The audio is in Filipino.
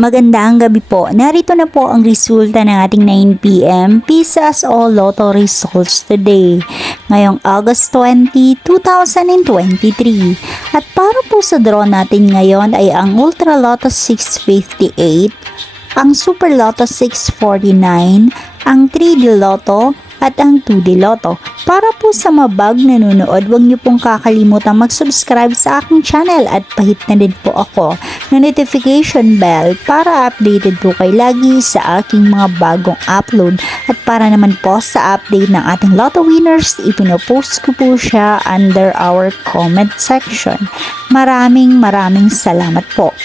Magandang gabi po. Narito na po ang resulta ng ating 9 p.m. Pisas o Lotto results today, ngayong August 20, 2023. At para po sa draw natin ngayon ay ang Ultra Lotto 658, ang Super Lotto 649, ang 3D Lotto at ang 2D Lotto. Para po sa mabag nanonood, huwag niyo pong kakalimutan mag-subscribe sa aking channel at pahit na din po ako ng notification bell para updated po kayo lagi sa aking mga bagong upload. At para naman po sa update ng ating Lotto winners, ipinopost ko po siya under our comment section. Maraming salamat po.